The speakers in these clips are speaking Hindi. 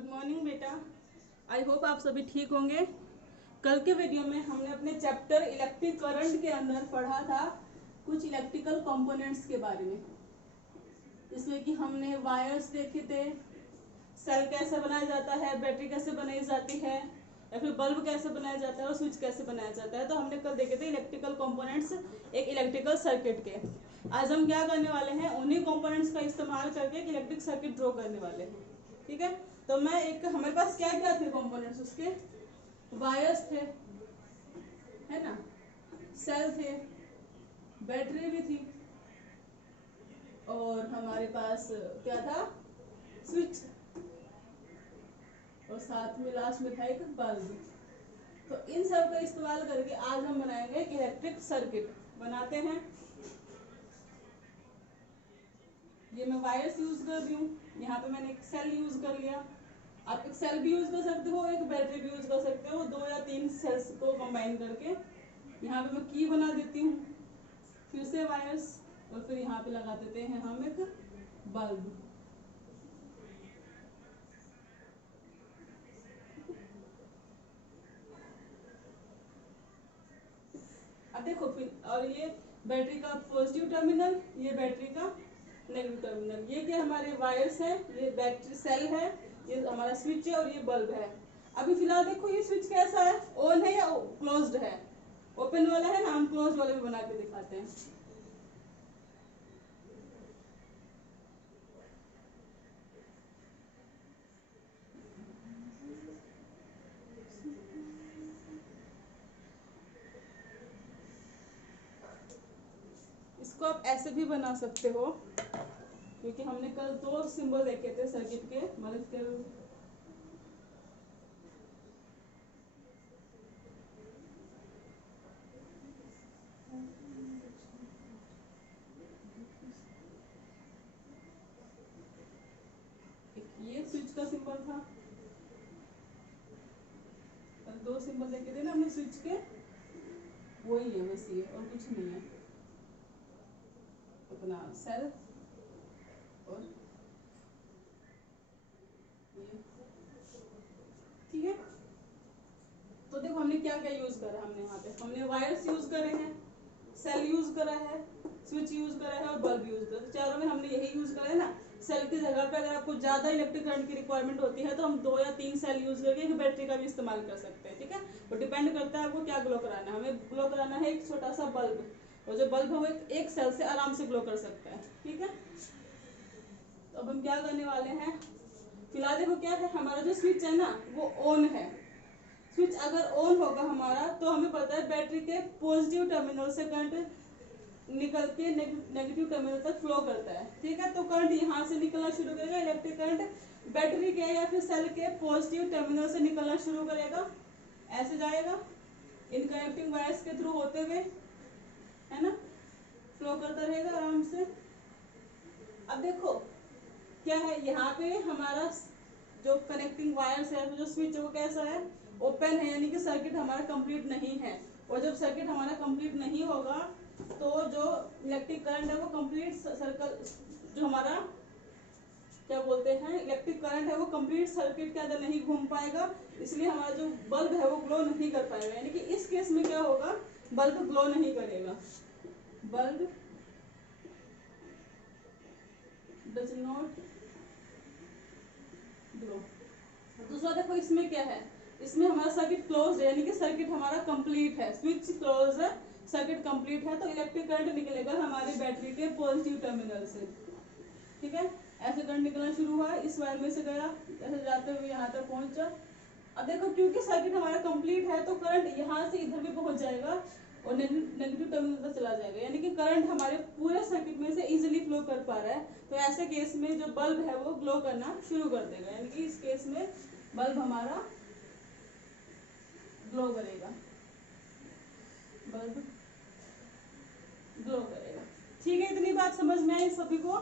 गुड मॉर्निंग बेटा। आई होप आप सभी ठीक होंगे। कल के वीडियो में हमने अपने चैप्टर इलेक्ट्रिक करंट के अंदर पढ़ा था कुछ इलेक्ट्रिकल कंपोनेंट्स के बारे में, जिसमें कि हमने वायर्स देखे थे, सेल कैसे बनाया जाता है, बैटरी कैसे बनाई जाती है, या फिर बल्ब कैसे बनाया जाता है और स्विच कैसे बनाया जाता है। तो हमने कल देखे थे इलेक्ट्रिकल कंपोनेंट्स एक इलेक्ट्रिकल सर्किट के। आज हम क्या करने वाले हैं, उन्हीं कंपोनेंट्स का इस्तेमाल करके एक इलेक्ट्रिक सर्किट ड्रॉ करने वाले हैं। ठीक है, तो मैं एक हमारे पास क्या क्या थे कंपोनेंट्स, उसके वायर्स थे, है ना, सेल थे, बैटरी भी थी, और हमारे पास क्या था, स्विच, और साथ में लास्ट में था एक बल्ब। तो इन सब का इस्तेमाल करके आज हम बनाएंगे एक इलेक्ट्रिक सर्किट। बनाते हैं। ये मैं वायर्स यूज कर रही हूँ, यहाँ पे मैंने एक सेल यूज कर लिया। आप एक सेल भी यूज कर सकते हो, एक बैटरी भी यूज कर सकते हो, 2 या 3 सेल्स को कंबाइन करके। यहाँ पे मैं की बना देती हूँ, फिर से वायर्स, और फिर यहाँ पे लगा देते हैं हम एक बल्ब। अब देखो फिर, और ये बैटरी का पॉजिटिव टर्मिनल, ये बैटरी का नेगेटिव टर्मिनल। ये क्या हमारे वायर्स है, ये बैटरी सेल है, ये हमारा स्विच है, और ये बल्ब है। अभी फिलहाल देखो ये स्विच कैसा है, ऑन है या क्लोज्ड है। ओपन वाला है ना, हम क्लोज वाले भी बना के दिखाते हैं। इसको आप ऐसे भी बना सकते हो, क्योंकि हमने कल 2 सिंबल देखे थे सर्किट के, मतलब के ये स्विच का सिंबल था, कल 2 सिंबल देखे थे ना हमने स्विच के, वही है बस, ये और कुछ नहीं है। अपना सेल और ये, ठीक है। तो देखो हमने क्या क्या यूज करा, हमने यहाँ पे हमने वायर्स यूज करे हैं, सेल यूज करा है, स्विच यूज करा है, और बल्ब यूज करा है। तो चारों में हमने यही यूज करा है ना। सेल की जगह पे अगर आपको ज्यादा इलेक्ट्रिक करंट की रिक्वायरमेंट होती है तो हम 2 या 3 सेल यूज करके एक बैटरी का भी इस्तेमाल कर सकते हैं। ठीक है, तो डिपेंड करता है आपको क्या ग्लो कराना है। हमें ग्लो कराना है एक छोटा सा बल्ब, और जो बल्ब है वो एक सेल से आराम से ग्लो कर सकता है। ठीक है, तो अब हम क्या करने वाले हैं, फिलहाल देखो क्या है, हमारा जो स्विच है ना वो ऑन है। स्विच अगर ऑन होगा हमारा, तो हमें पता है बैटरी के पॉजिटिव टर्मिनल से करंट निकल के नेगेटिव टर्मिनल तक फ्लो करता है। ठीक है, तो करंट यहाँ से निकलना शुरू करेगा, इलेक्ट्रिक करंट बैटरी के या फिर सेल के पॉजिटिव टर्मिनल से निकलना शुरू करेगा, ऐसे जाएगा इन कनेक्टिंग वायर्स के थ्रू होते हुए, है ना, फ्लो करता रहेगा आराम से। अब देखो क्या है, यहाँ पे हमारा जो कनेक्टिंग वायर्स है, जो स्विच है वो कैसा है, ओपन है, यानी कि सर्किट हमारा कंप्लीट नहीं है। और जब सर्किट हमारा कंप्लीट नहीं होगा तो जो इलेक्ट्रिक करंट है वो कंप्लीट सर्कल, जो हमारा क्या बोलते हैं इलेक्ट्रिक करंट है, वो कंप्लीट सर्किट के अंदर नहीं घूम पाएगा। इसलिए हमारा जो बल्ब है वो ग्लो नहीं कर पाएगा। यानी कि इस केस में क्या होगा, बल्ब ग्लो नहीं करेगा, बल्ब डज नॉट ग्लो। दूसरा देखो इसमें क्या है, इसमें हमारा सर्किट क्लोज है, यानी कि सर्किट हमारा कंप्लीट है, स्विच क्लोज है, सर्किट कंप्लीट है, तो इलेक्ट्रिक करंट निकलेगा हमारे बैटरी के पॉजिटिव टर्मिनल से। ठीक है, ऐसे करंट निकलना शुरू हुआ, इस वायर में से गया, ऐसे जाते हुए यहाँ तक पहुंचा। अब देखो क्योंकि सर्किट हमारा कंप्लीट है तो करंट यहाँ से इधर भी पहुंच जाएगा और नेगेटिव टर्मिनल तक चला जाएगा, यानी कि करंट हमारे पूरे सर्किट में से इजीली फ्लो कर पा रहा है। तो ऐसे केस में जो बल्ब है वो ग्लो करना शुरू कर देगा, यानी कि इस केस में बल्ब हमारा ग्लो करेगा, बल्ब ग्लो करेगा। ठीक है, इतनी बात समझ में आई सभी को।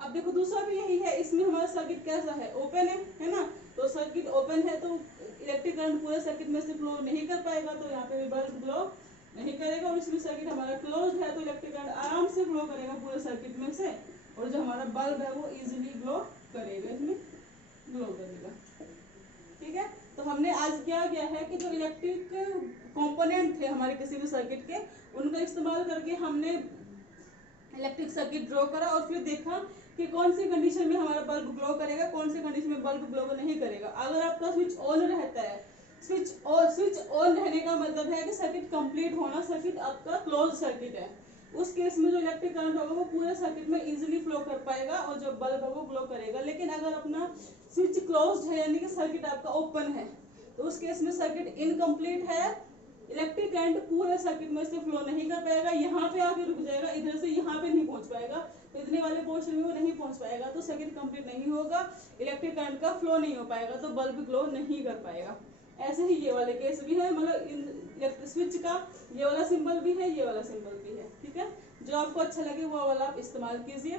अब देखो दूसरा भी यही है, इसमें हमारा सर्किट कैसा है, ओपन है ना। तो सर्किट ओपन है तो इलेक्ट्रिक करंट पूरे सर्किट में से फ्लो नहीं कर पाएगा, तो यहाँ पे भी बल्ब ग्लो नहीं करेगा। और इसमें सर्किट हमारा क्लोज है तो इलेक्ट्रिक करंट आराम से फ्लो करेगा पूरे सर्किट में से, और जो हमारा बल्ब है वो इजीली ग्लो करेगा। इसमें ग्लो करेगा। ठीक है, तो हमने आज क्या किया है कि जो इलेक्ट्रिक कंपोनेंट थे हमारे किसी भी सर्किट के, उनका इस्तेमाल करके हमने इलेक्ट्रिक सर्किट ड्रॉ करा और फिर देखा कि कौन सी कंडीशन में हमारा बल्ब ग्लो करेगा, कौन सी कंडीशन में बल्ब ग्लो नहीं करेगा। अगर आपका स्विच ऑन रहता है, स्विच ऑन रहने का मतलब है कि सर्किट कंप्लीट होना, सर्किट आपका क्लोज सर्किट है, उस केस में जो इलेक्ट्रिक करंट होगा वो पूरे सर्किट में इजीली फ्लो कर पाएगा और जो बल्ब है वो ग्लो करेगा। लेकिन अगर अपना स्विच क्लोज्ड है यानी कि सर्किट आपका ओपन है, तो उस केस में सर्किट इनकम्प्लीट है, इलेक्ट्रिक करंट पूरे सर्किट में से फ्लो नहीं कर पाएगा, यहाँ पे आके रुक जाएगा, इधर से यहाँ पे नहीं पहुंच पाएगा, तो इतने वाले पोर्शन में वो नहीं पहुंच पाएगा, तो सर्किट कंप्लीट नहीं होगा, इलेक्ट्रिक करंट का फ्लो नहीं हो पाएगा, तो बल्ब ग्लो नहीं कर पाएगा। ऐसे ही ये वाले केस भी है, मतलब स्विच का ये वाला सिंबल भी है, ये वाला सिंबल भी है। ठीक है, जो आपको अच्छा लगे वो वाला आप इस्तेमाल कीजिए।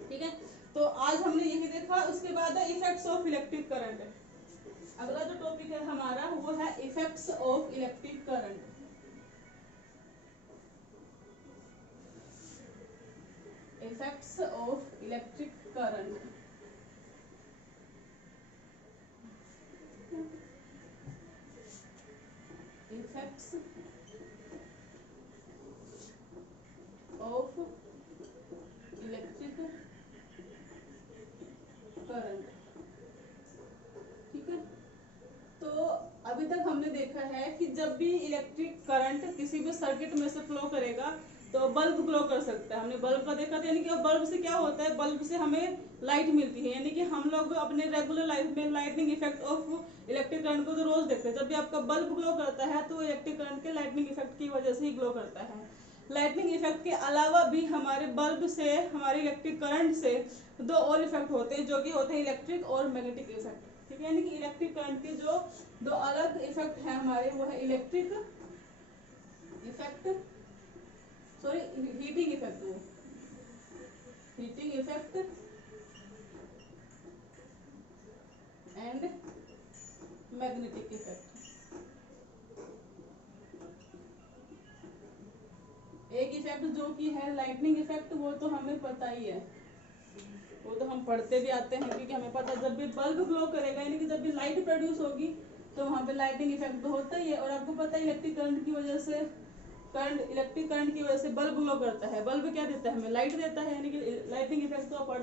ठीक है, तो आज हमने यही देखा। उसके बाद है इफेक्ट्स ऑफ इलेक्ट्रिक करंट। अगला जो टॉपिक है हमारा वो है effects of electric current. Effects of electric current. Effects of electric current. ठीक है, तो अभी तक हमने देखा है कि जब भी इलेक्ट्रिक करंट किसी भी सर्किट में से फ्लो करेगा तो बल्ब ग्लो कर सकता है। हमने बल्ब का देखा था, यानी कि बल्ब से क्या होता है, बल्ब से हमें लाइट मिलती है, यानी कि हम लोग अपने रेगुलर लाइफ में lightning effect of electric current को तो रोज देखते हैं। जब भी आपका बल्ब ग्लो करता है तो इलेक्ट्रिक करंट के लाइटनिंग इफेक्ट की वजह से ही ग्लो करता है। लाइटनिंग इफेक्ट के अलावा भी हमारे बल्ब से, हमारे इलेक्ट्रिक करंट से दो और इफेक्ट होते हैं, जो कि होते हैं इलेक्ट्रिक और मैग्नेटिक इफेक्ट। ठीक है, यानी कि इलेक्ट्रिक करंट के जो दो अलग इफेक्ट है हमारे, वो है electric effect, sorry heating effect, वो heating effect and magnetic effect. एक इफेक्ट जो कि है लाइटनिंग इफेक्ट, वो तो हमें पता ही है, वो तो हम पढ़ते भी आते हैं, क्योंकि हमें पता है जब भी बल्ब ग्लो करेगा यानी कि जब भी लाइट प्रोड्यूस होगी तो वहाँ पे लाइटिंग इफेक्ट तो होता ही है। और आपको पता है इलेक्ट्रिक करंट की वजह से, इलेक्ट्रिक करंट की वजह से बल्ब ग्लो करता है। बल्ब क्या देता है हमें, लाइट देता है, यानी कि लाइटिंग इफेक्ट तो आप पढ़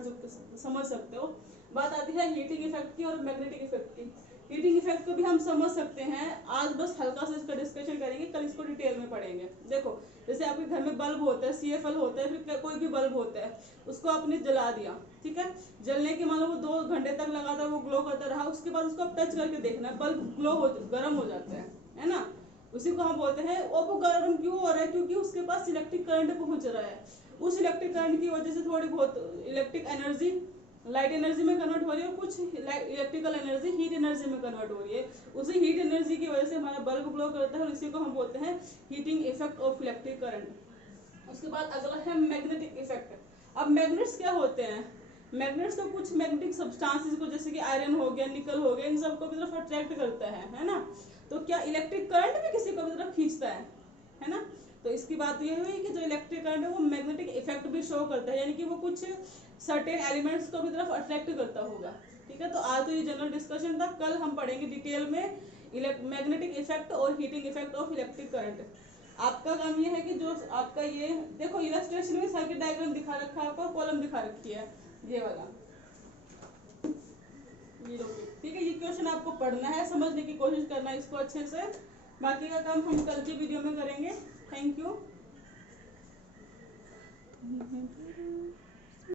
समझ सकते हो। बात आती है हीटिंग इफेक्ट की और मैग्नेटिक इफेक्ट की। हीटिंग इफेक्ट को भी हम समझ सकते हैं, आज बस हल्का सा इसका डिस्कशन करेंगे, कल इसको डिटेल में पढ़ेंगे। देखो, जैसे आपके घर में बल्ब होता है, CFL होता है, फिर कोई भी बल्ब होता है, उसको आपने जला दिया, ठीक है, जलने के मान लो वो 2 घंटे तक लगातार वो ग्लो करता रहा, उसके बाद उसको आप टच करके देखना, बल्ब ग्लो हो, गर्म हो जाता है ना, उसी को हम बोलते हैं। वो गर्म क्यों हो रहा है, क्योंकि उसके पास इलेक्ट्रिक करंट पहुंच रहा है, उस इलेक्ट्रिक करंट की वजह से थोड़ी बहुत इलेक्ट्रिक एनर्जी लाइट एनर्जी में कन्वर्ट हो रही है, कुछ इलेक्ट्रिकल एनर्जी हीट एनर्जी में कन्वर्ट हो रही है, उसी हीट एनर्जी की वजह से हमारा बल्ब ग्लो करता है, और इसी को हम बोलते हैं heating effect of electric current. उसके बाद अगला है मैग्नेटिक इफेक्ट। अब मैग्नेट्स क्या होते हैं, मैग्नेट्स तो कुछ मैग्नेटिक सब्सटेंसेस को, जैसे कि आयरन हो गया, निकल हो गया, इन सबको भी तरफ अट्रैक्ट करता है ना। तो क्या इलेक्ट्रिक करंट भी किसी को भी तरफ खींचता है ना। तो इसकी बात ये हुई कि जो इलेक्ट्रिक करंट है वो मैग्नेटिक इफेक्ट भी शो करता है, यानी कि वो कुछ सर्टेन एलिमेंट्स को भी तरफ अट्रैक्ट करता होगा। ठीक है, तो आज तो ये जनरल डिस्कशन था, कल हम पढ़ेंगे डिटेल में मैग्नेटिक इफेक्ट और heating effect of electric current. आपका काम ये है कि जो आपका ये देखो इलस्ट्रेशन में सर्किट डायग्राम दिखा रखा है, आपको कॉलम दिखा रखी है ये वाला, ये ठीक है, ये क्वेश्चन आपको पढ़ना है, समझने की कोशिश करना है इसको अच्छे से, बाकी का काम हम कल की वीडियो में करेंगे। Thank you.